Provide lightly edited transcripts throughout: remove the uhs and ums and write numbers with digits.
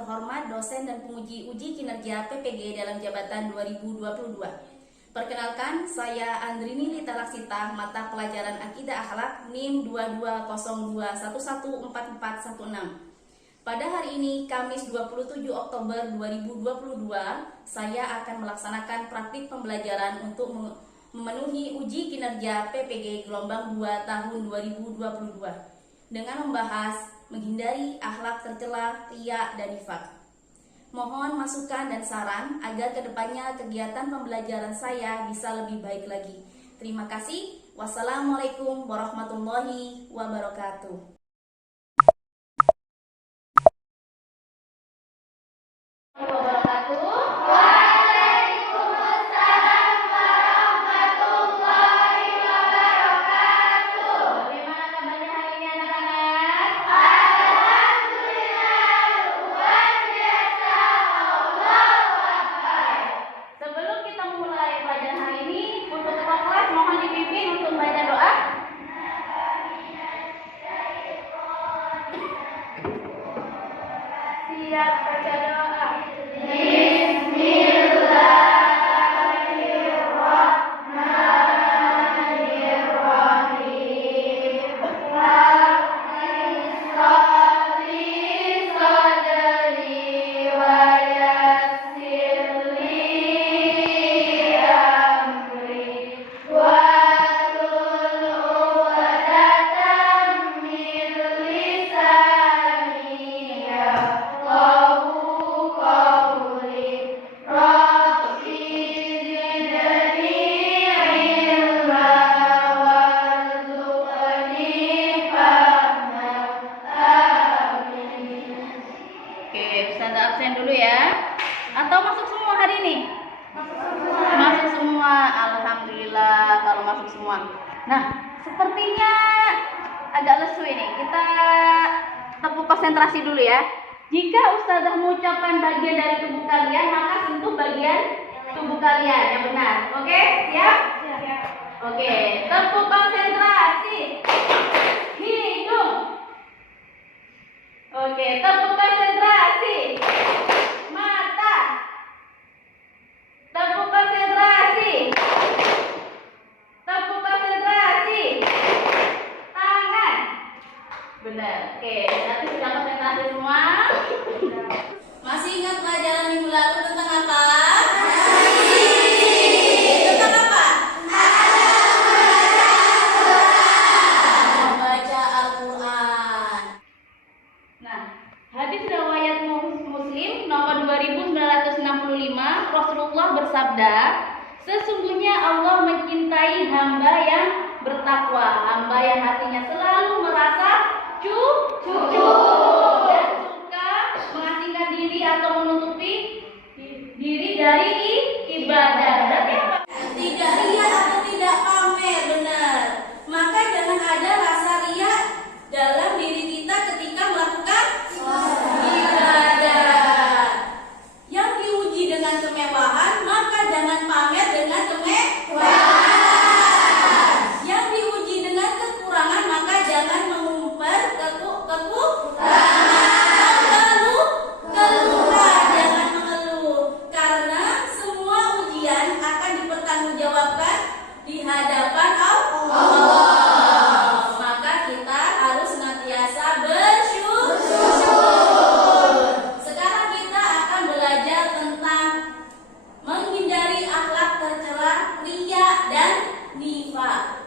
terhormat dosen dan penguji uji kinerja PPG dalam jabatan 2022. Perkenalkan, saya Andrini Lita Laksita, mata pelajaran Akidah Akhlak NIM 2202114416. Pada hari ini, Kamis 27 Oktober 2022, saya akan melaksanakan praktik pembelajaran untuk memenuhi uji kinerja PPG gelombang 2 tahun 2022 dengan membahas menghindari akhlak tercela, riya, dan nifaq. Mohon masukan dan saran agar kedepannya kegiatan pembelajaran saya bisa lebih baik lagi. Terima kasih. Wassalamualaikum warahmatullahi wabarakatuh. Siap baca doa. Absen dulu ya. Atau masuk semua hari ini? Masuk semua. Alhamdulillah kalau masuk semua. Nah, sepertinya agak lesu ini. Kita tepuk konsentrasi dulu ya. Jika Ustazah mengucapkan bagian dari tubuh kalian, maka sentuh bagian tubuh kalian yang benar. Oke? Siap? Siap. Oke, tepuk konsentrasi. Hidung. Oke, tepuk konsentrasi. Mata. Tepuk konsentrasi. Tepuk konsentrasi. Tangan. Benar. Oke, nanti sudah konsentrasi semua. Masih ingat pelajaran minggu lalu tentang apa? Tentang apa? Membaca Al-Quran. Nah, hadis riwayat Muslim nomor 2965, Rasulullah bersabda, sesungguhnya Allah mencintai hamba yang bertakwa, hamba yang hatinya selalu merasa cukup dan suka mengasingkan diri atau menutupi diri dari ibadah. Berarti apa? Tidak riya atau tidak pamer, benar. Maka jangan ada rasa riya dalam diri kita ketika melakukan ibadah. Yang diuji dengan kemewahan, maka jangan pamer dengan kemewahan. Yang diuji dengan kekurangan, maka jangan mengumbar keluhan, jangan mengeluh. Karena semua ujian akan dipertanggungjawabkan di hadapan Allah. Maka kita harus senantiasa bersyukur. Sekarang kita akan belajar tentang menghindari akhlak tercela, riya, dan nifaq.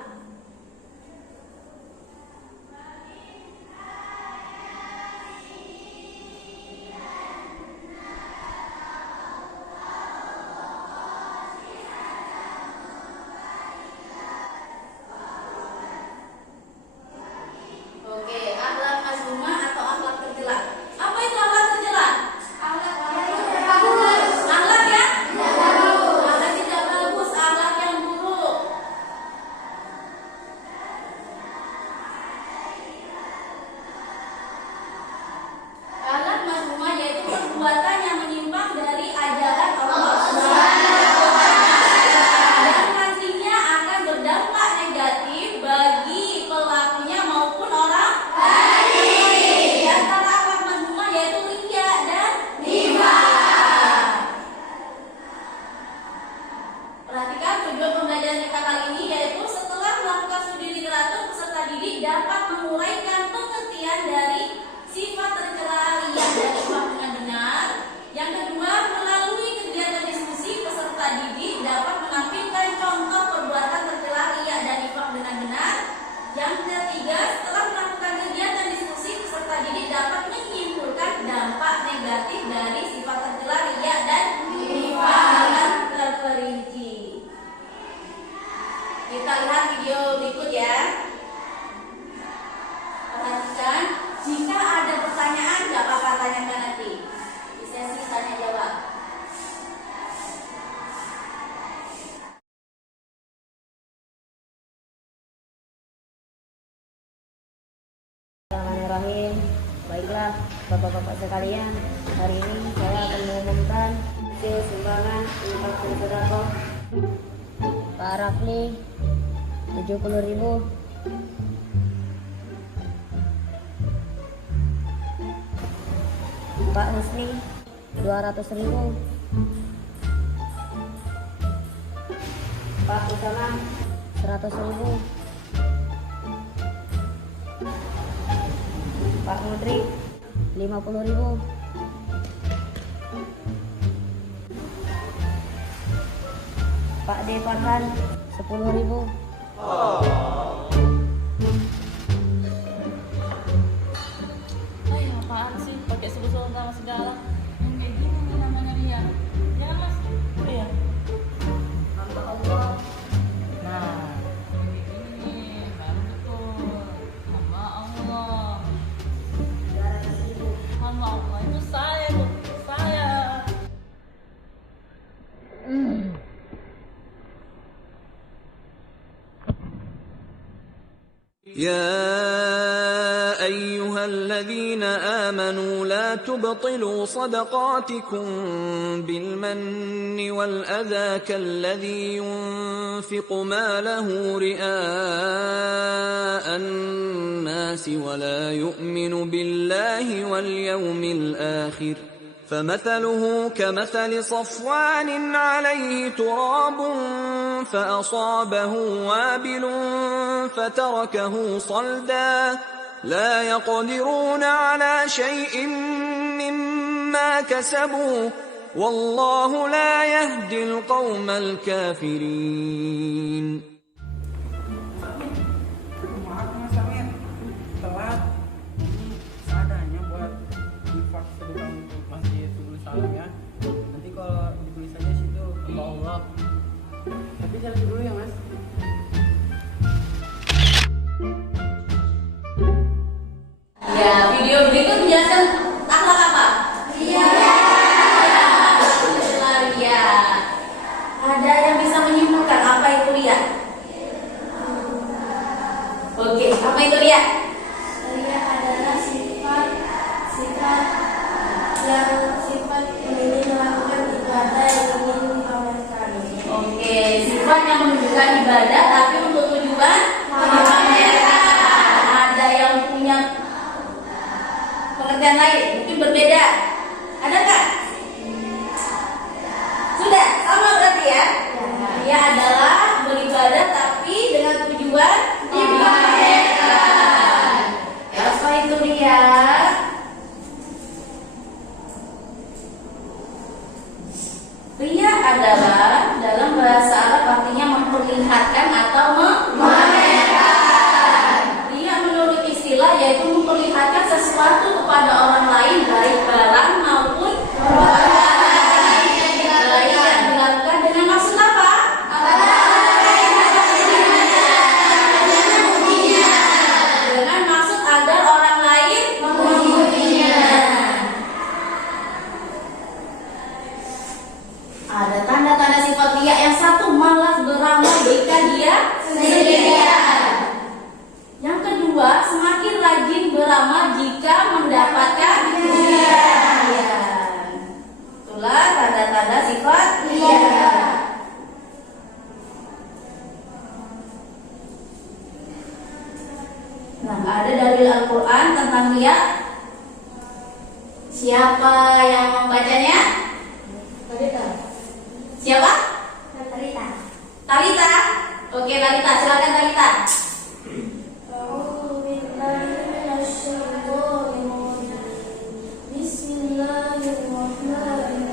Oke, akhlak mazmumah atau akhlak tercela. Apa itu akhlak tercela? Akhlak ya? Akhlak tidak bagus, akhlak yang buruk. Akhlak mazmumah yaitu perbuatan yang menyimpang dari ajaran Allah Subhanahu wa Ta'ala dan nantinya akan berdampak negatif bagi pelakunya maupun orang lain. Di antara akhlak mazmumah yaitu riya dan Baiklah, Bapak-bapak sekalian, hari ini saya akan mengumumkan hasil sumbangan infak dan sedekah. Pak Rafli 70.000, Pak Husni 200.000, Pak Usama 100.000, Pak Mudri 50.000, Pak D. Farhan 10.000. Apaan sih pakai sebut-sebut nama segala? Yang kayak gini nih namanya Ria. Ya kan Mas? Iya. Hamba Allah. Nah, kayak gini baru betul. Hamba Allah. Hamba Allah itu saya, Bu. Saya. يا أيها الذين آمنوا لا تبطلوا صدقاتكم بالمن والأذى كالذي ينفق ماله رئاء الناس ولا يؤمن بالله واليوم الآخر فمثله كمثل صفوان عليه تراب فأصابه وابل فتركه صلدا لا يقدرون على شيء مما كسبوا والله لا يهدي القوم الكافرين. Maaf Mas Amir, telat. Seadanya buat infak sedekah untuk Masjid Subul Salam ya. Nanti kalau ditulis aja situ Allah Allah. Tapi selfie dulu ya Mas. Ya, video berikut menjelaskan akhlak apa? Ria. Ria. Ada yang bisa menyimpulkan apa itu ria? Oke, apa itu ria? Ria adalah sifat yang ingin melakukan ibadah yang ingin dipamerkan. Oke, sifat yang menunjukkan ibadah tapi untuk tujuan pameran. Ada yang punya pengertian lain, mungkin berbeda. Adakah? Sudah, sama berarti ya? Dia adalah beribadah tapi dengan tujuan dipamerkan. Apa itu dia? Ria adalah dalam bahasa Arab artinya memperlihatkan atau memamerkan. Ria menurut istilah yaitu memperlihatkan sesuatu kepada orang lain baik barang maupun baik yang dilakukan dengan maksud apa? Dengan maksud agar orang lain memujinya. Ada tanda-tanda sifat ria. Yang satu, malas beramal jika dia sendirian. Yang kedua, semakin rajin beramal jika mendapatkan pujian. Itulah tanda-tanda sifat ria. Nah, ada dalil Al-Quran tentang ria. Siapa yang membacanya? Siapa? Talita. Talita. Oke, Talita, silakan Talita. A'udzu billahi minasyaitonir rajim. Bismillahirrahmanirrahim.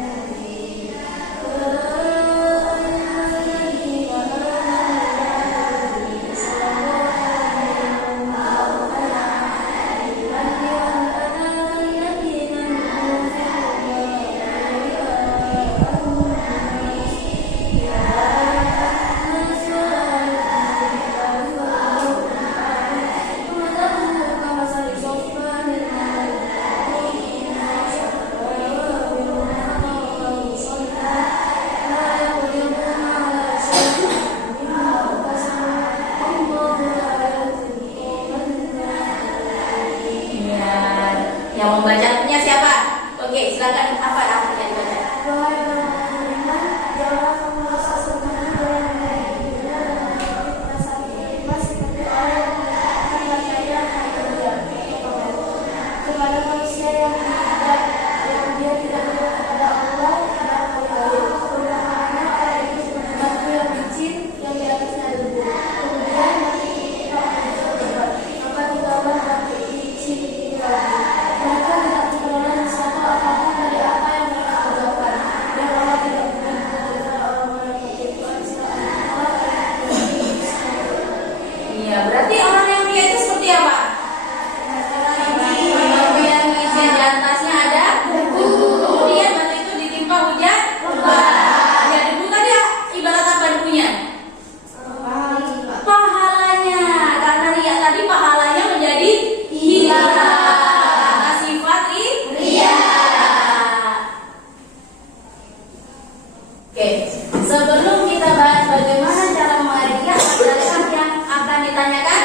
Oke, sebelum kita bahas bagaimana cara menghadiah, adakah yang akan ditanyakan?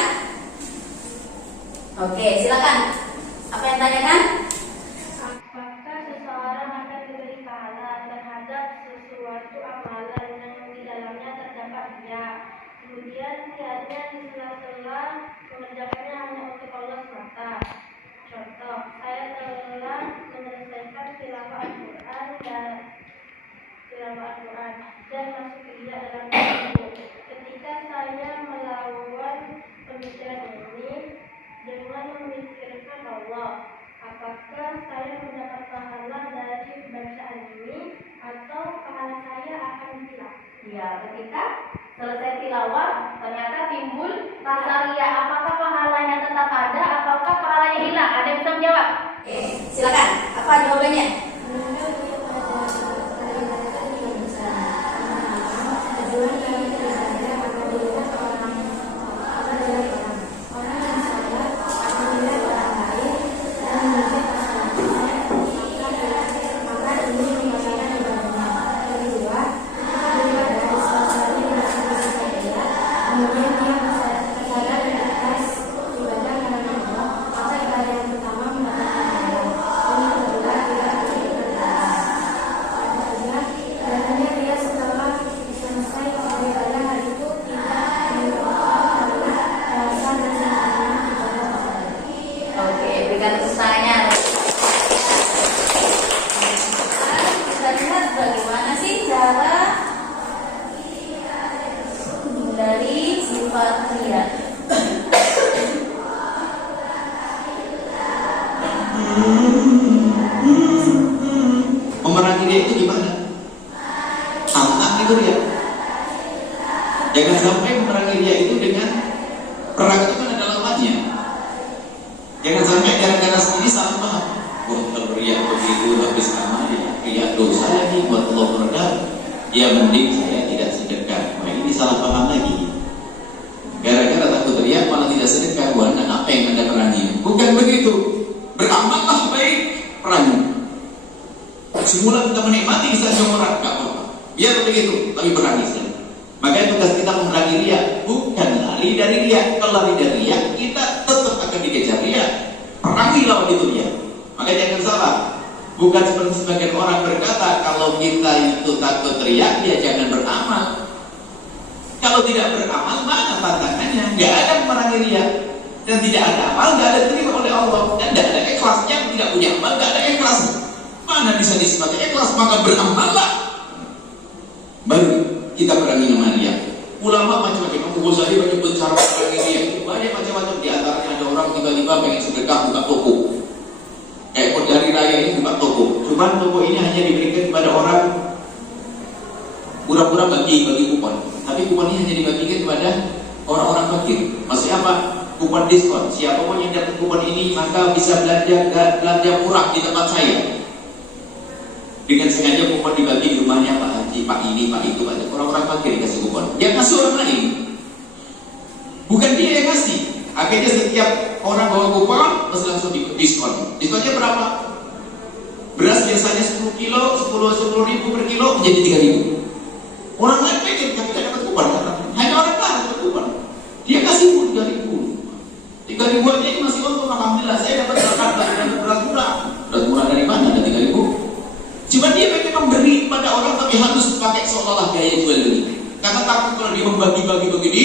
Oke, silakan. Apa yang ditanyakan? Apakah seseorang akan diberi pahala terhadap sesuatu amalan yang di dalamnya terdapat riya, kemudian niatnya di sela-sela mengerjakannya hanya untuk Allah semata? Contoh, saya telah menyelesaikan tilawah Al-Quran dan masuk riya dalam itu. Ketika saya melawan pemikiran ini dengan memikirkan Allah, apakah saya mendapat pahala dari bacaan ini atau pahala saya akan hilang? Ya, ketika selesai tilawah ternyata timbul rasa riya, apakah pahalanya tetap ada ataukah pahalanya hilang? Ada yang bisa menjawab? Oke, silakan. Apa jawabannya? Oke, berikan tepuk tangannya. Kita lihat bagaimana sih cara dari sifat riya. Memerangi dia itu gimana? Tantang itu dia. Jangan sampai memerangi dia itu dengan perang itu kan ada lawannya. Jangan sampai gara-gara sendiri salah paham. Wah, kalau riya begitu habis amal ya, riya dosa lagi buat Allah meredam. Ya mending saya tidak sedekah. Wah, ini salah paham lagi. Gara-gara takut riya malah tidak sedekah. Wah, dan apa yang Anda perangi? Bukan begitu. Beramallah baik, perangi. Semula kita menikmati kisah orang, gak apa-apa. Biar begitu, tapi berani saja. Makanya tugas kita memerangi riya, bukan lari dari riya. Kalau lari dari riya, kita tetap akan dikejar riya. Perangi lawan itu riya. Makanya jangan salah. Bukan seperti sebagian orang berkata, kalau kita itu takut riya, ya jangan beramal. Kalau tidak beramal, mana tantangannya? Gak ada memerangi riya. Dan tidak ada amal, gak ada terima oleh Allah. Dan tidak ada ikhlas. Yang tidak punya amal, gak ada ikhlas. Mana bisa disebut ikhlas? Maka beramallah. Baru kita berani nama riya. Ulama macam-macam. Abu Ghazali menyebut cara memerangi riya itu banyak macam-macam. Di antaranya ada orang tiba-tiba pengen sedekah buka toko. Kayak dari raya ini buka toko. Cuman toko ini hanya diberikan kepada orang pura-pura bagi kupon. Tapi kupon ini hanya dibagikan kepada orang-orang fakir. Maksudnya apa? Kupon diskon. Siapapun yang dapat kupon ini maka bisa belanja murah di tempat saya. Dengan sengaja kupon dibagi di rumahnya Pak Haji, Pak ini, Pak itu, Pak itu. Orang-orang fakir dikasih kupon. Yang kasih orang lain. Bukan dia yang kasih. Akhirnya setiap orang bawa kupon terus langsung diskon. Diskonnya berapa? Beras biasanya 10 kilo, 10 ribu per kilo menjadi 3.000. Orang lain pengen tapi tidak dapat kupon. Hanya orang lain dapat kupon. Dia kasih 3.000. 3.000 aja ini masih untung. Alhamdulillah saya dapat zakat dari beras murah. Beras murah dari mana? Ada 3.000. Cuma dia pengen memberi pada orang tapi harus pakai seolah-olah gaya jual beli. Karena takut kalau dia membagi-bagi begini,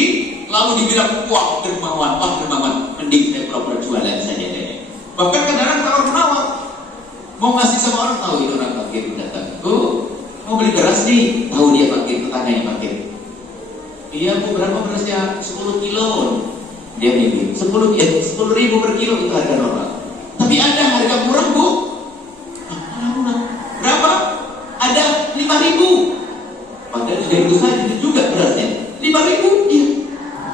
lalu dibilang wah dermawan, mending saya pura-pura jualan saja deh. Bahkan kadang-kadang tawar menawar, mau ngasih sama orang tahu itu orang fakir datang. Mau beli beras nih, tahu dia fakir, tetangganya fakir. Iya bu, berapa berasnya? 10 kilo. Dia mikir 10.000 per kilo itu harga normal. Tapi ada harga murah bu. Berapa? Ada 5.000. Padahal 3.000 saja juga berasnya. 5.000? Iya.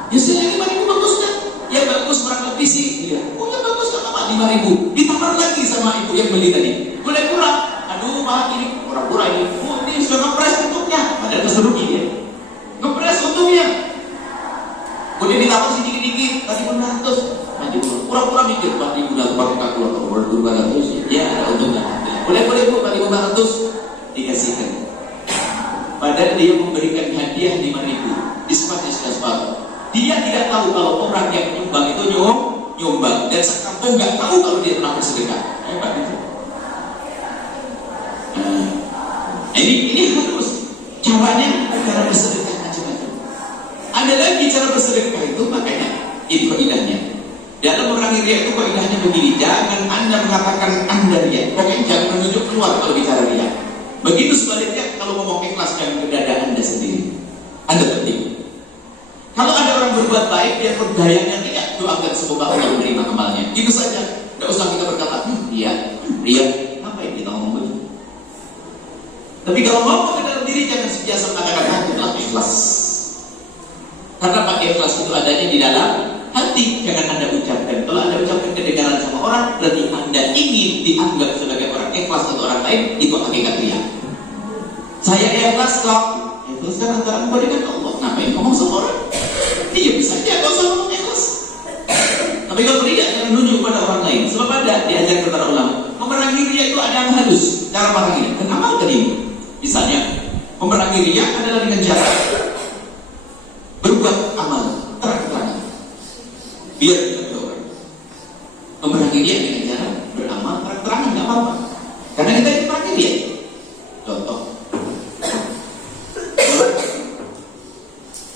Ya saya 5.000 bagus kan? Ya bagus kurang lebih sih. Iya. Oh ya bagus kan apa? 5.000. Ditawar lagi sama ibu yang beli tadi. Boleh kurang? Aduh pak ini kurang-kurang ini. Oh ini sudah ngepres untungnya. Padahal keserugi dia. Ngepres untungnya. Boleh ditawar sih dikit-dikit. Tadi 400. Nanti kurang-kurang mikir 4.000 udah pakai kalkulator. Baru 200 ya. Ya untungnya. Boleh bu, 4.500 dikasihkan. padahal dia memberikan hadiah 5.000, diskonsnya sudah separuh. Dia tidak tahu kalau orang yang nyumbang itu nyumbang, dan sekampung nggak tahu kalau dia pernah bersedekah. Hebat itu. Ini harus caranya cara bersedekah macam-macam. Ada lagi cara bersedekah itu, makanya itu kaidahnya. Dalam memerangi riya itu kaidahnya begini, jangan Anda mengatakan Anda riya. Pokoknya jangan menunjuk keluar kalau bicara riya. Begitu sebaliknya kalau ngomong ikhlas, jangan ke dada Anda sendiri. Anda penting. Kalau ada orang berbuat baik, dia berdayanya riya, doakan semoga Allah menerima amalnya. Itu saja. Tidak usah kita berkata, riya. Apa yang kita ngomong begitu? Tapi kalau ngomong ke dalam diri, jangan biasa mengatakan aku telah ikhlas. Karena pakai ikhlas itu adanya di dalam hati, jangan Anda ucapkan. Kalau Anda ucapkan kedengaran sama orang, berarti Anda ingin dianggap sebagai orang ikhlas atau orang lain, itu hakikat riya. Saya ikhlas kok. Ikhlas kan antara engkau dengan Allah. Ngapain ngomong sama orang? Dia bisa aja kau sama ngomong ikhlas. Tapi kalau riya, jangan nunjuk pada orang lain. Sebab ada diajarkan para ulama, memerangi riya itu ada yang halus. Cara memerangi. Dan amalkan ini. Misalnya, memerangi riya adalah dengan cara berbuat amal terang-terangan. Biar tidak ada orang. Memerangi riya dengan cara beramal terang-terangan, nggak apa-apa. Karena kita itu memerangi riya. Contoh,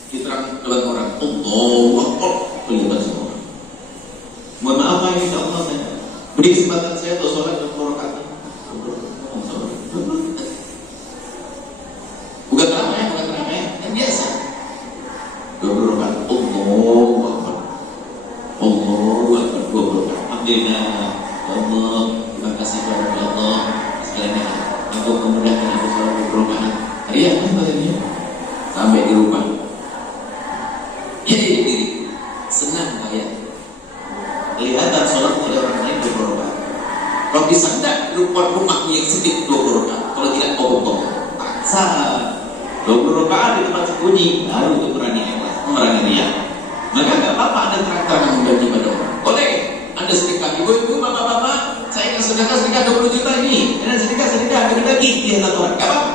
diterang depan orang, Allah, kelihatan semua orang. Mohon maaf Pak, insya Allah saya beri kesempatan saya untuk sholat dan rakaat. Bukan teramai, yang biasa. 20 rakaat, Allahu Akbar, 20 rakaat. Alhamdulillah, Allah, terima kasih kepada Allah sekalian aku memudahkan aku sholat 20 rakaat. Iya kan badannya sampai di rumah. Jadi senang ya. Kelihatan sholat oleh orang lain 20 rakaat. Kalau bisa tidak rumahmu yang sedikit 20 rakaat. Kalau tidak kobong-kobong, paksa 20 rakaat di tempat sembunyi, baru itu berani ikhlas, memerangi riya. Maka nggak apa-apa Anda terang-terangan membagi pada orang. Boleh Anda sedekah, ibu-ibu, bapak-bapak, saya akan sedekah 20 juta ini, dan sedekah bagi di hadapan orang, nggak apa-apa.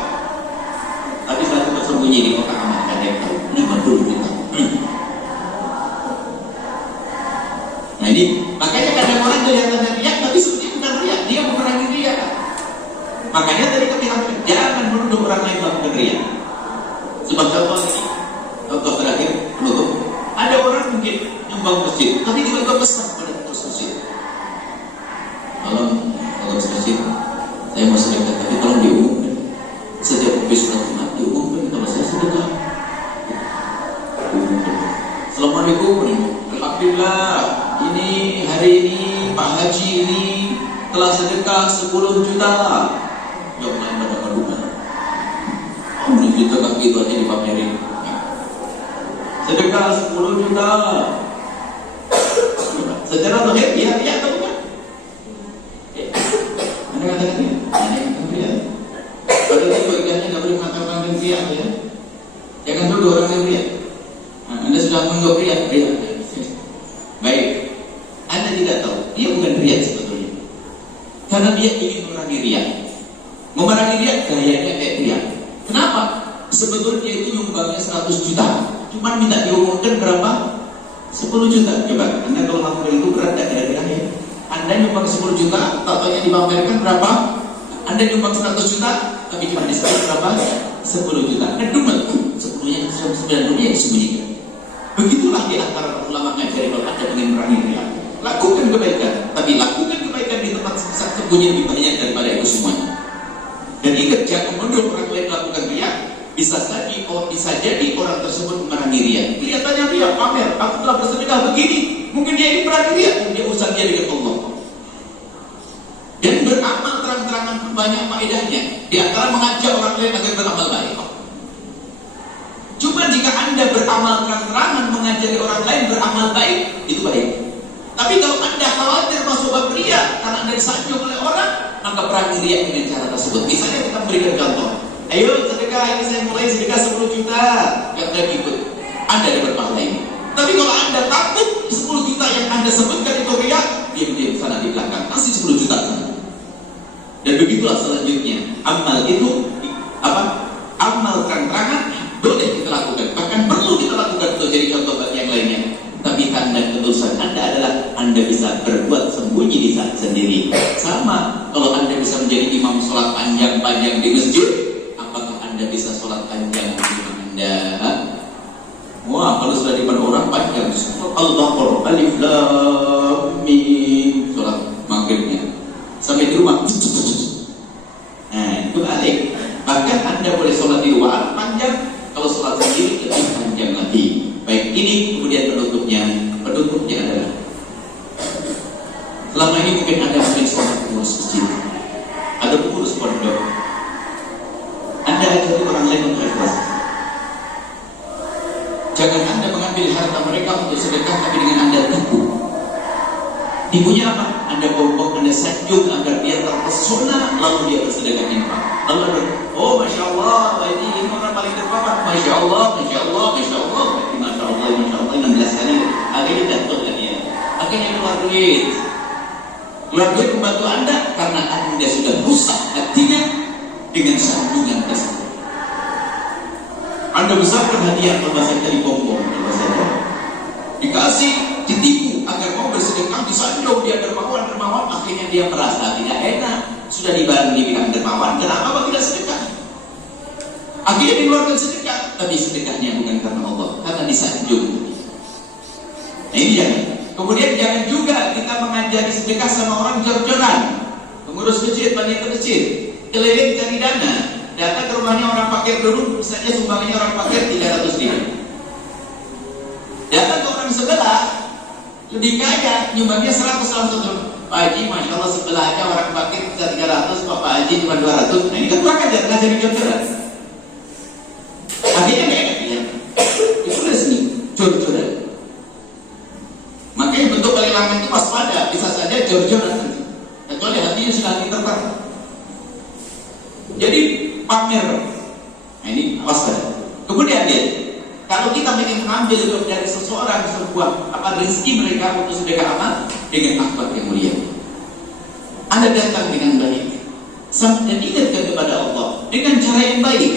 Tapi satu tersembunyi di kotak amal, nggak ada yang tahu. 50 juta. Nah ini makanya kadang orang kelihatannya riya, tapi sebenarnya bukan riya, dia memerangi riya. Makanya tadi kami katakan jangan menuduh orang lain melakukan riya. Sebab contoh ini, contoh terakhir penutup. Ada orang mungkin nyumbang masjid, tapi tiba-tiba pesan pada pengurus masjid, tolong pengurus masjid, saya mau sedekah, tapi tolong diumumkan setiap habis sholat Jumat, diumumkan kalau saya sedekah. Assalamualaikum, alhamdulillah, ini hari ini Pak Haji ini telah sedekah 10 juta. Jom main pada rumah. Kita kaki itu aja dipamerin. Sedekah 10 juta. Secara zahir dia atau bukan? Anda katakan dia? Anda katakan dia. Padahal bagiannya nggak boleh mengatakan dia ya. Jangan dulu orang yang riya. Anda sudah menganggap riya. Baik. Anda tidak tahu dia bukan riya sebetulnya. Karena dia ingin memerangi riya. Memerangi riya gayanya kayak riya. Kenapa? Sebetulnya itu nyumbangnya 100 juta, cuma minta diumumkan berapa? 10 juta. Coba, Anda kalau melakukan itu berat tidak kira-kira ya? Anda nyumbang 10 juta, tatanya dipamerkan berapa? Anda nyumbang 100 juta, tapi cuma disebut berapa? 10 juta. Anda dumet, 10-nya 90-nya disembunyikan. Begitulah di antara ulama ngajari kalau Anda ingin memerangi riya. Lakukan kebaikan, tapi lakukan kebaikan di tempat sembunyi lebih banyak daripada itu semuanya. Dan ingat, jangan menuduh orang lain melakukan riya. Bisa jadi orang tersebut memerangi riya. Kelihatannya riya, pamer, aku telah bersedekah begini. Mungkin dia ini memerangi riya, dia urusan dia dengan Allah. Dan beramal terang-terangan banyak faedahnya. Di antara mengajak orang lain agar beramal baik. Cuma jika Anda beramal terang-terangan mengajari orang lain beramal baik, itu baik. Tapi kalau Anda khawatir masuk bab riya karena Anda disanjung oleh orang, maka perangi riya dengan cara tersebut. Misalnya kita berikan contoh. Ayo sedekah, ini saya mulai sedekah 10 juta. Kata ikut, Anda dapat pahala ini. Tapi kalau Anda takut 10 juta yang Anda sebutkan itu riya, diam-diam sana di belakang kasih 10 juta. Dan begitulah selanjutnya. Amal itu apa? Amal terang Anda bisa sholat panjang di rumah Anda? Wah, kalau sudah di depan orang panjang. Al-Baqarah, Alif Lam Mim, sholat maghribnya. Sampai di rumah. Nah, itu balik. Bahkan Anda boleh sholat di luar panjang, kalau sholat sendiri lebih panjang lagi. Baik, ini kemudian penutupnya. Penutupnya adalah selama ini mungkin Anda sering sholat pengurus masjid, ada pengurus pondok. Anda ajari orang lain untuk ikhlas. Jangan Anda mengambil harta mereka untuk sedekah, tapi dengan Anda tipu. Tipunya apa? Anda bohong, Anda sanjung agar dia terpesona, lalu dia bersedekah infak. Lalu Anda, oh Masya Allah, ini orang paling terpapar. Masya Allah, Masya Allah, Masya Allah, Masya Allah, Masya Allah, 16 kali. Akhirnya jatuh lah dia. Akhirnya keluar duit. Keluar duit membantu Anda karena Anda sudah rusak hatinya dengan sanjungan tersebut. Anda besarkan hadiah kalau bahasa dari bongbong, dikasih, ditipu agar mau bersedekah, disanjung dia dermawan, akhirnya dia merasa tidak enak. Sudah dibilang dermawan, kenapa kok tidak sedekah? Akhirnya dikeluarkan sedekah, tapi sedekahnya bukan karena Allah, karena disanjung. Nah ini jangan. Kemudian jangan juga kita mengajari sedekah sama orang jor-joran, pengurus masjid, panitia masjid, keliling cari dana. Datang ke rumahnya orang fakir dulu, misalnya sumbangannya orang fakir 300 ribu. Datang ke orang sebelah, lebih kaya, nyumbangnya 100 langsung. Pak Haji, Masya Allah sebelahnya orang fakir bisa 300, Pak Haji cuma 200. Nah ini kan kurang ajar, ngajar jor-joran. Akhirnya gak enak ya. Itu resmi, jor-joran. Makanya bentuk pelelangan itu waspada, bisa saja jor-joran nanti. Kecuali hatinya sudah ditertak. Jadi pamer. Nah ini waspada. Kemudian lihat, kalau kita ingin mengambil dari seseorang sebuah rezeki mereka untuk sedekah amal dengan akhlak yang mulia, Anda datang dengan baik dan ingatkan kepada Allah dengan cara yang baik.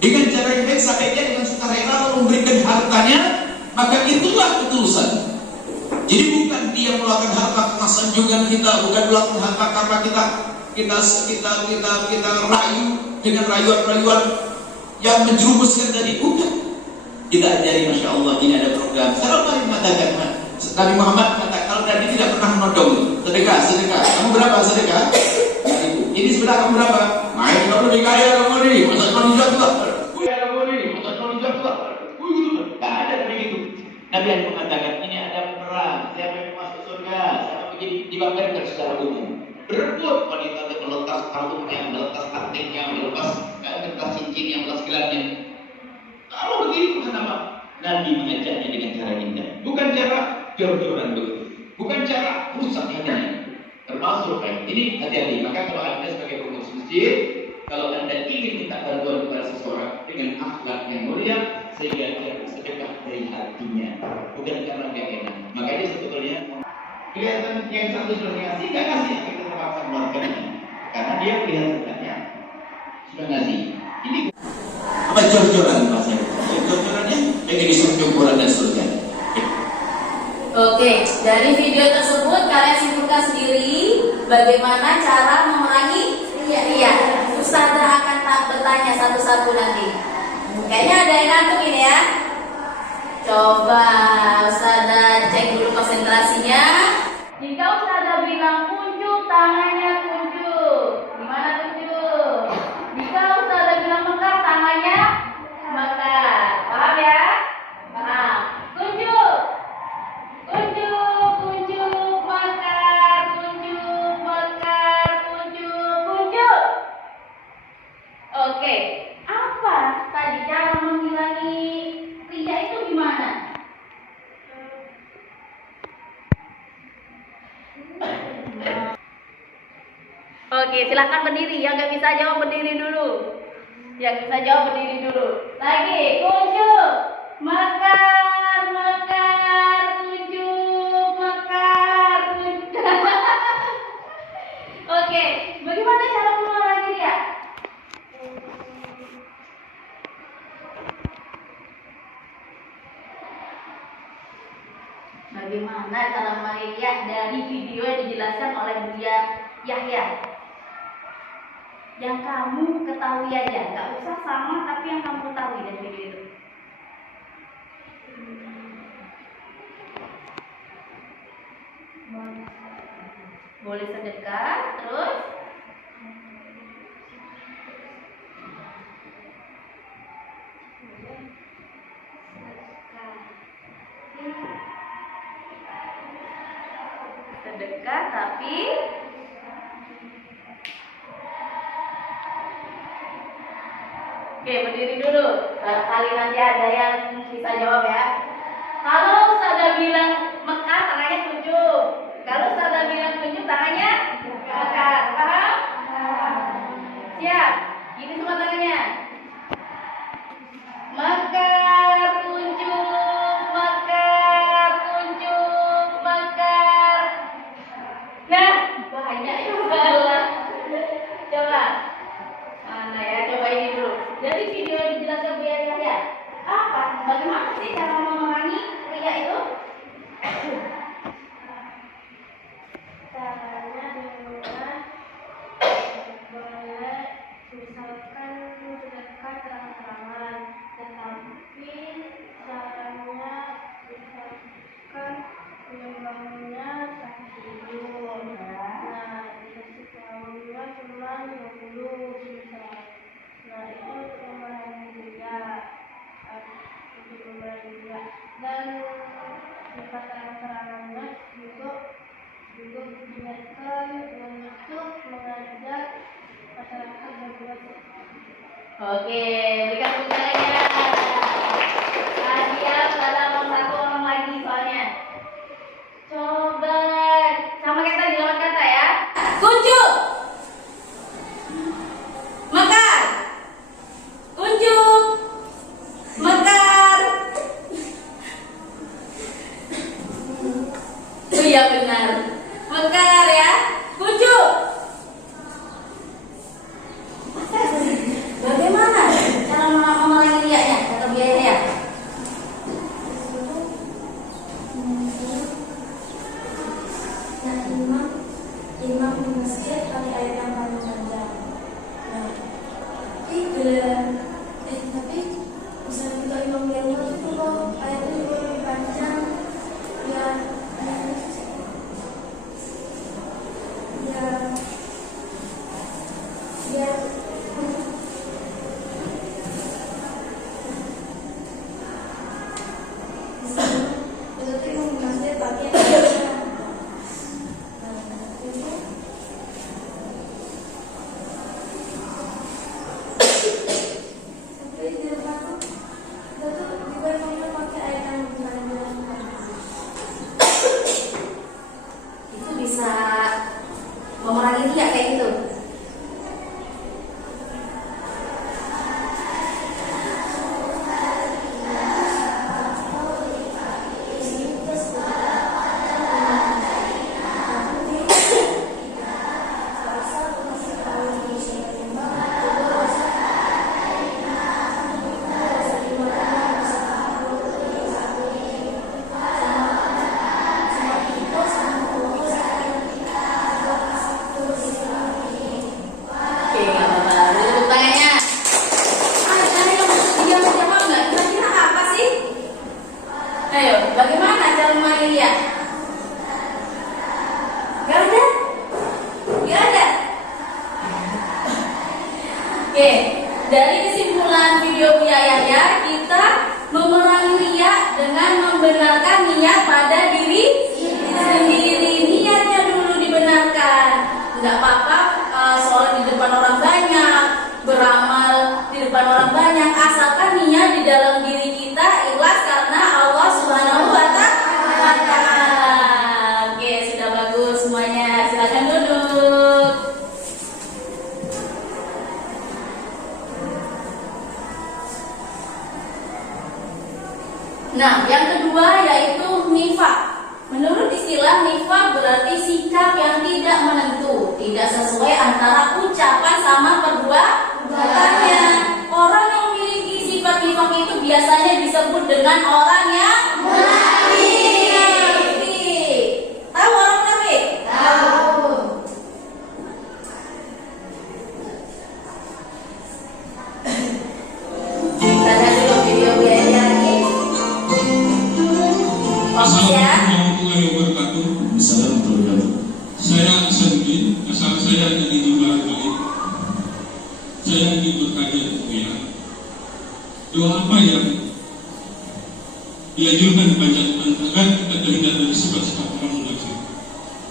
Dengan cara yang baik sampai dia dengan sukarela memberikan hartanya, maka itulah ketulusan. Jadi bukan dia melakukan harta karena sanjungan kita, bukan melakukan harta karena kita rayu dengan rayuan-rayuan yang menjerumuskan tadi, bukan. Kita ajari, Masya Allah, ini ada program. Saya paling mengatakan, Nabi Muhammad mengatakan, kalau Nabi tidak pernah menodong sedekah. Kamu berapa sedekah? Ini sebelah kamu berapa? Main kamu lebih kaya kamu ini, masa cuma hijab juga. Tak ada begitu. Nabi yang mengatakan, ini ada perang. Siapa yang masuk surga? Siapa menjadi dibanggakan secara umum? Berebut wanita yang melepas kalungnya, melepas antingnya, melepas cincin yang melepas gelarnya. Kalau begitu kenapa? Nabi mengajarnya dengan cara indah, bukan cara jor-joran begitu, bukan cara rusak hatinya. Termasuk ini hati-hati. Maka kalau Anda sebagai pengurus masjid, kalau Anda ingin minta bantuan kepada seseorang dengan akhlak yang mulia, sehingga dia bersedekah dari hatinya, bukan karena dia enak. Makanya sebetulnya kelihatan yang satu sudah ngasih, nggak ngasih, kita terpaksa keluarkan karena dia kelihatannya sudah ngasih. Ini apa jor-joran bahasanya? Jor-jorannya pengen disunjung Quran dan surga. Oke, dari video tersebut kalian simpulkan sendiri bagaimana cara memerangi ria. Ustazah akan bertanya satu-satu nanti. Kayaknya ada yang ngantuk ini ya. Coba Ustazah cek dulu konsentrasinya. Jika Ustazah bilang kuncup, tangannya kuncup. Gimana kuncup? Jika Ustazah bilang mekar, tangannya mekar. Paham ya? Paham. Kuncup. Kuncup, kuncup, mekar, kuncup, mekar, kuncup, kuncup. Oke, apa tadi cara menghilangi ria itu gimana? Oke, silakan berdiri. Yang nggak bisa jawab berdiri dulu. Yang bisa jawab berdiri dulu. Lagi, kuncup, mekar, mekar, kuncup, mekar, kuncup. Oke, bagaimana cara mengurangi ria? Bagaimana cara mengurangi ria dari video yang dijelaskan oleh Buya Yahya? yang kamu ketahui aja, nggak usah sama tapi yang kamu ketahui dari video itu. Boleh sedekah, terus sedekah tapi oke, berdiri dulu. Kali nanti ada yang bisa jawab ya. Kalau Ustazah bilang Mekah, tangannya tunjuk. Kalau Ustazah bilang tunjuk, tangannya Mekah. Paham? Siap. Ini semua tangannya. Mekah, tunjuk, Mekah, tunjuk, Mekah. Nah, banyak ya salah. Coba. Mana ya? Coba ini dulu. Jadi video yang dijelaskan Bu Yahya apa? Bagaimana sih cara memerangi riya itu? Caranya dengan boleh misalkan sedekah terang-terangan, tetapi caranya misalkan penyumbangnya satu. Nah, dikasih tahunya cuma 20 misal. Nah, itu untuk memerangi riya, dan sifat terang-terangannya juga diniatkan untuk mengajak masyarakat berbuat. Oke, berikan tepuk tangannya. Siap, salah orang satu orang lagi soalnya. Coba sama kayak tadi lawan kata ya. Kunjuk. Mekar. Kunjuk. Mekar. Oh iya benar. Mekar ya. Kunjuk. Bagaimana cara memerangi riyanya? Kata Bu Yahya. Imam di masjid pakai ayat yang paling panjang. Nah, tapi misalnya kita imam yang itu kalau ayatnya juga lebih panjang, ya itu imam di masjid pakai ayatnya. Itu bisa memerangi riya kayak gitu. Oke, nggak apa-apa. Beri tepuk tangannya. Ada yang bisa jawab nggak? Kira-kira apa sih? Ayo, bagaimana cara memerangi riya? Gak ada? Gak ada? Oke, dari kesimpulan video Bu Yahya, kita memerangi riya dengan membenarkan niat pada diri sendiri. Niatnya dulu dibenarkan. Nggak apa-apa sholat di depan orang banyak, beramal di depan orang banyak, asalkan niat di dalam diri kita ikhlas karena Allah Subhanahu wa Ta'ala. Oke, sudah bagus semuanya. Silakan duduk. Nah, yang kedua yaitu nifaq. Menurut istilah nifaq berarti sikap yang tidak menentu, tidak sesuai antara ucapan sama perbuatannya. Orang yang memiliki sifat nifaq itu biasanya disebut dengan orang yang munafik. Tahu orang munafik? Tahu. Doa apa yang dianjurkan dibacakan agar kita terhindar dari sifat-sifat orang munafik?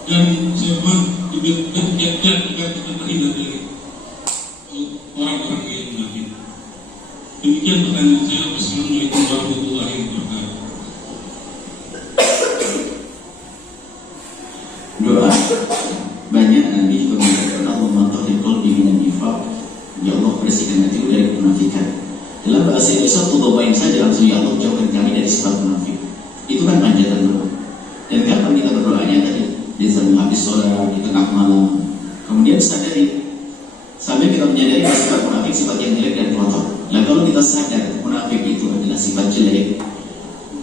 Dan saya mohon diberikan kiat-kiat agar kita terhindar dari orang-orang yang munafik. Demikian pertanyaan saya. Wassalamualaikum warahmatullahi wabarakatuh. Doa banyak Nabi juga mengatakan Allahumma tahhir qalbi minan nifaq. Ya Allah, bersihkan hatiku dari kemunafikan. Dalam bahasa Indonesia, tudobain saja langsung, ya Allah jauhkan kami dari sifat munafik. Itu kan panjatan doa. Dan kapan kita berdoanya tadi? Di saat habis sholat, di tengah malam. Kemudian sadari, sambil kita menyadari sifat munafik, sifat yang jelek dan kotor. Nah, kalau kita sadar munafik itu adalah sifat jelek,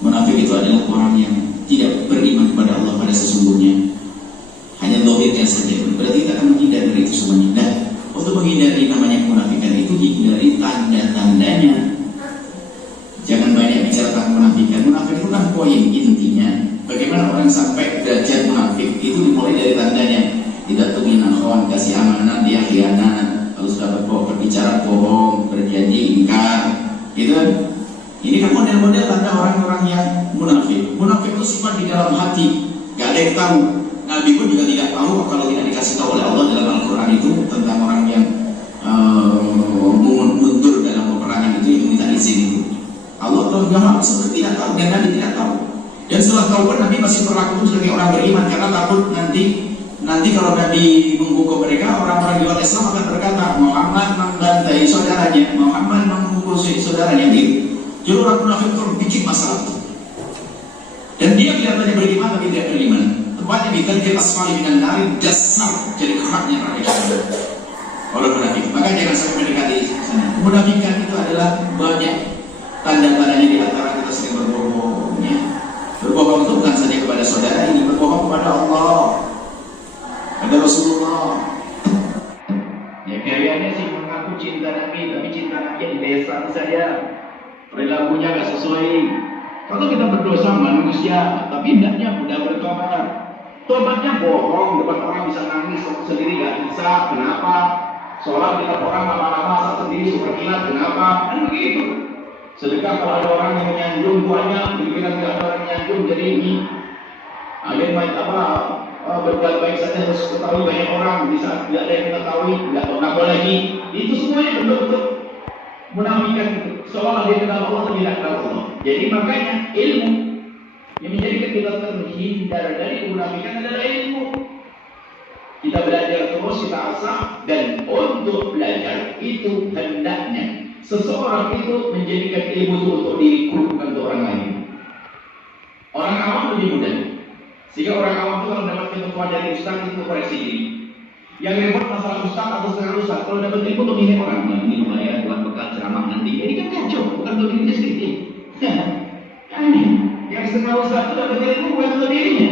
munafik itu adalah orang yang tidak beriman kepada Allah pada sesungguhnya, hanya dohirnya saja, berarti kita akan menghindar dari itu semuanya. Nah, untuk menghindari namanya kemunafikan itu, hindari tanda-tandanya. Jangan banyak bicara tentang munafikan. Munafik itu kan poin intinya. Bagaimana orang sampai derajat munafik itu dimulai dari tandanya. Tidak tuminan kawan, kasih amanah, dia khianat. Kalau sudah berbicara bohong, berjanji ingkar. Gitu. Ini kan model-model tanda orang-orang yang munafik. Munafik itu sifat di dalam hati. Gak ada yang tahu. Nabi pun juga tidak tahu kalau tidak dikasih tahu oleh Allah dalam Al-Quran itu tentang orang yang mundur dalam peperangan itu, yang minta izin itu. Allah Taala seperti tidak tahu, dan Nabi tidak tahu. Dan setelah tahu pun Nabi masih berlaku sebagai orang beriman, karena takut nanti kalau Nabi menghukum mereka, orang-orang di luar Islam akan berkata Muhammad membantai saudaranya, Muhammad memukul saudaranya gitu. Jadi orang munafik itu bikin masalah itu. Dan dia kelihatannya beriman tapi tidak beriman. Tempatnya di dalil asfali minan nari, dasar jadi keraknya mereka orang munafik. Maka jangan sampai mendekati sana. Munafikan itu adalah banyak tanda-tandanya, di antara kita sering berbohong. Ya. Berbohong itu bukan saja kepada saudara, ini berbohong kepada Allah, kepada Rasulullah. Ya, kayaknya sih mengaku cinta Nabi, tapi cinta Nabi yang biasa saja, perilakunya gak sesuai. Kalau kita berdosa manusia, tapi hendaknya mudah bertobat. Tobatnya bohong, depan orang bisa nangis, sendiri gak bisa. Kenapa? Sholat dekat orang lama-lama, saat sendiri suka kilat. Kenapa? Kan begitu. Sedekah kalau ada orang yang menyanjung buahnya, dikira tidak ada orang menyanjung, jadi ini ada yang berbuat baik saja harus ketahui banyak orang, bisa tidak ada yang mengetahui, tidak boleh lagi. Itu semuanya bentuk-bentuk munafikan itu. Seolah dia kenal Allah tapi tidak kenal Allah. Jadi makanya ilmu yang menjadikan kita terhindar dari munafikan adalah ilmu. Kita belajar terus, kita asah, dan untuk belajar itu hendaknya seseorang itu menjadikan ilmu itu untuk diriku, bukan untuk orang lain. Orang awam lebih mudah. Sehingga orang awam itu kalau dapat ilmu dari ustaz itu koreksi diri. Yang repot masalah ustaz atau setengah ustaz, kalau dapat ilmu untuk ini orang, nah, ini lumayan buat bekal ceramah nanti. Jadi kan kacau, bukan untuk dirinya sendiri. Aneh. Yang setengah ustaz itu dapat ilmu bukan untuk dirinya.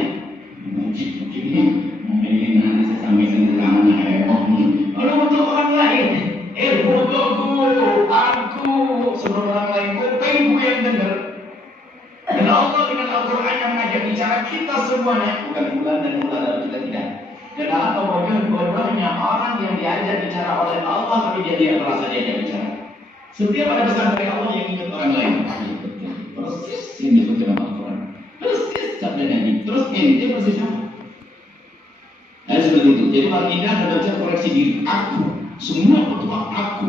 Ini nanti saya sampaikan ke kamu, kalau untuk orang lain, aku, semua orang lain, kupingku yang dengar. Dan Allah dengan Al-Quran yang mengajak bicara kita semuanya, bukan bulan dan bulan dalam kita tidak. Dan Allah bodohnya orang yang diajak bicara oleh Allah tapi dia merasa diajak bicara. Setiap ada pesan dari Allah yang ingat orang lain. Persis yang disebut dalam Al-Quran. Persis sabda Nabi. Terus ini dia persis sama. Nah, seperti itu. Jadi kalau kita belajar koreksi diri, aku, semua petua aku.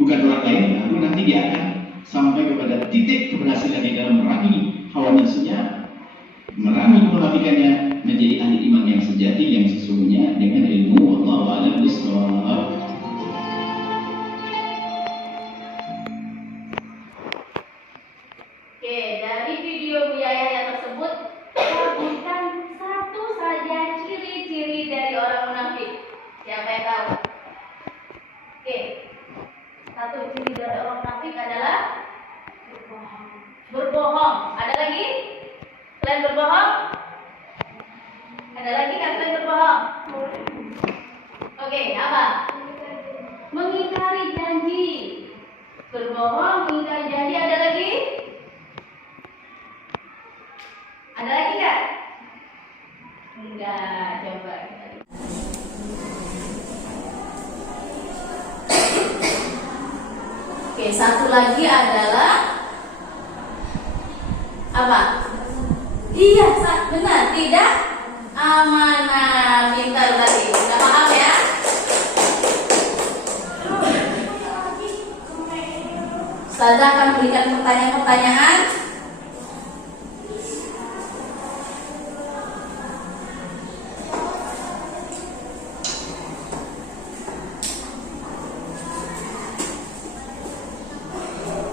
Bukan orang lain, lalu nanti dia akan sampai kepada titik keberhasilan di dalam merangi hawa nafsunya, merangi kemunafikannya, menjadi ahli iman yang sejati yang sesungguhnya dengan ilmu. Wallahu a'lam bishawab. Oke, dari video Bu Yaya tersebut sebutkan satu saja ciri-ciri dari orang munafik. Siapa yang tahu? Oke, satu ciri dari orang munafik adalah berbohong. Ada lagi? Selain berbohong? Ada lagi kan selain berbohong? Oke, apa? Mengingkari janji. Berbohong, mengingkari janji. Ada lagi? Ada lagi nggak? Enggak, coba. Oke, satu lagi adalah apa? Iya, benar, tidak amanah. Pintar tadi, sudah paham ya? Ustazah akan berikan pertanyaan-pertanyaan.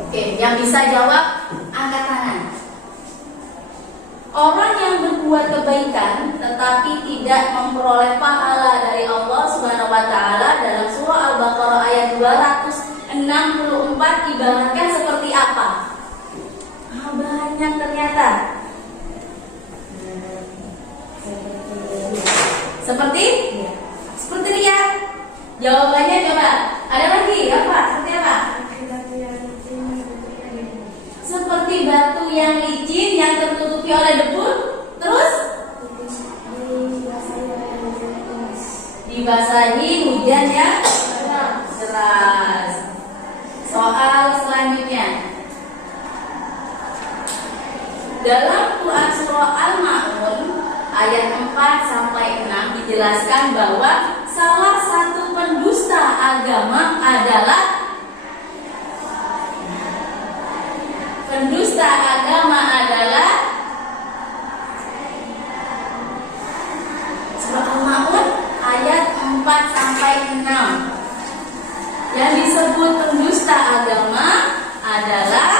Oke, yang bisa jawab angkat tangan. Orang yang berbuat kebaikan tetapi tidak memperoleh pahala dari Allah Subhanahu wa taala dalam surah Al-Baqarah ayat 264 ibaratkan seperti apa? Banyak ternyata. Seperti Ria. Jawabannya coba. Ada lagi apa? Seperti apa? Seperti batu yang licin yang tertutupi oleh debu, terus dibasahi hujan yang deras. Soal selanjutnya, dalam Quran surah Al-Ma'un ayat 4 sampai 6 dijelaskan bahwa salah satu pendusta agama adalah surah Al-Ma'un ayat 4 sampai 6. Yang disebut pendusta agama adalah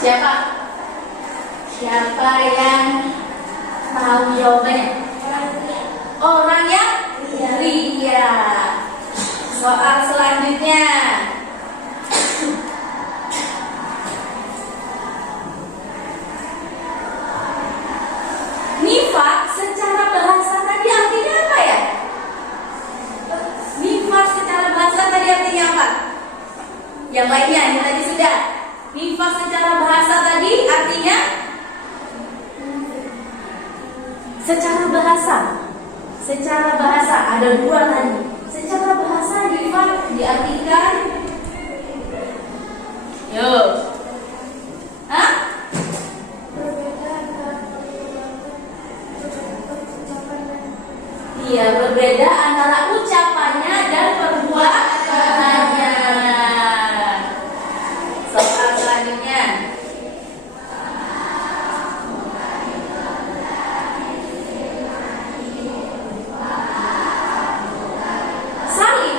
siapa? Siapa yang tahu jawabannya? Orang yang ria. Soal selanjutnya, nifak secara bahasa tadi artinya apa ya? Nifak secara bahasa tadi artinya apa? Yang lainnya ini tadi sudah. Nifak secara bahasa tadi artinya secara bahasa ada dua tadi. Secara bahasa nifak diartikan iya, berbeda antara ucapannya dan perbuatannya. Soal selanjutnya, Salim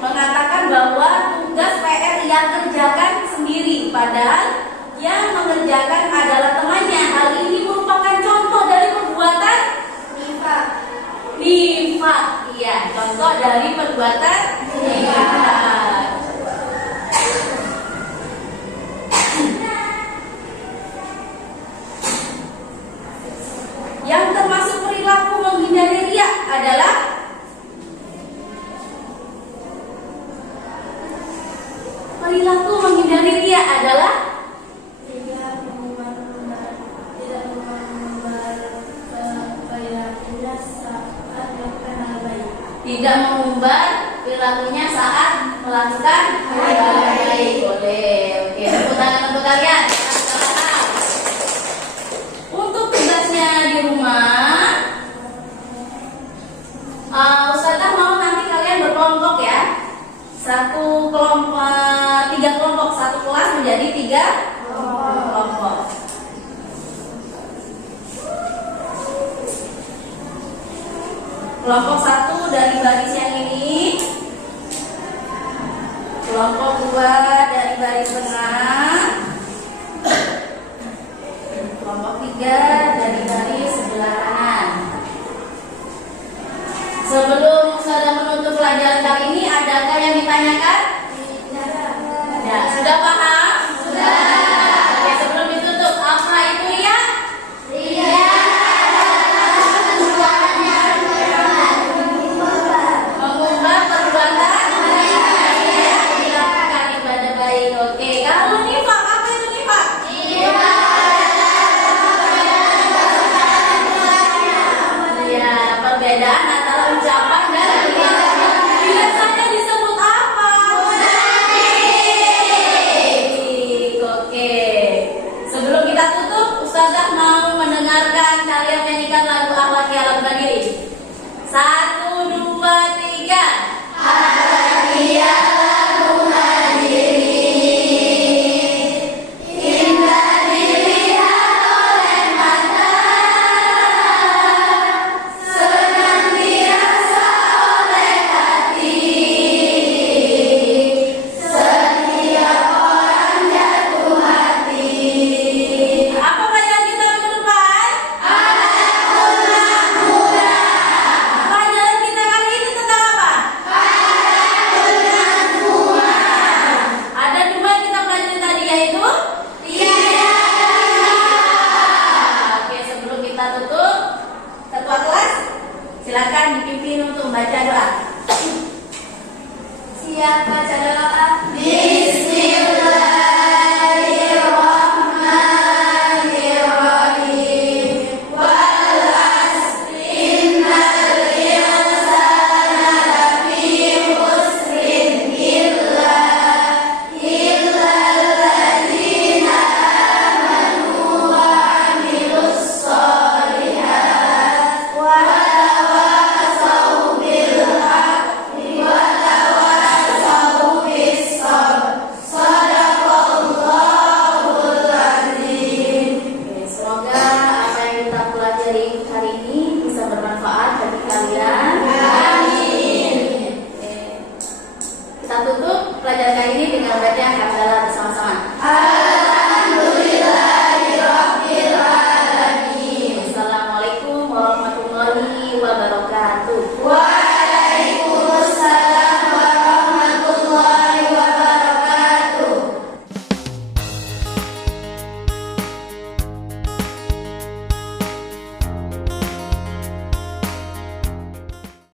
mengatakan bahwa tugas PR ia kerjakan sendiri, padahal yang mengerjakan adalah temannya. Hal ini merupakan contoh dari perbuatan nifak. Iya, contoh dari perbuatan nifak. Yang termasuk perilaku menghindari riya adalah tidak mengumbar perilakunya saat melakukan hal baik. Boleh. Oke, tepuk tangan untuk kalian. Untuk tugasnya di rumah, Ustazah mau nanti kalian berkelompok ya. Satu kelompok, 3 kelompok, satu kelas menjadi 3 kelompok. Kelompok 1 dari baris yang ini, kelompok 2 dari baris tengah, kelompok 3 dari baris sebelah kanan. Sebelum Ustazah menutup pelajaran kali ini, adakah yang ditanyakan? Tidak. Sudah paham?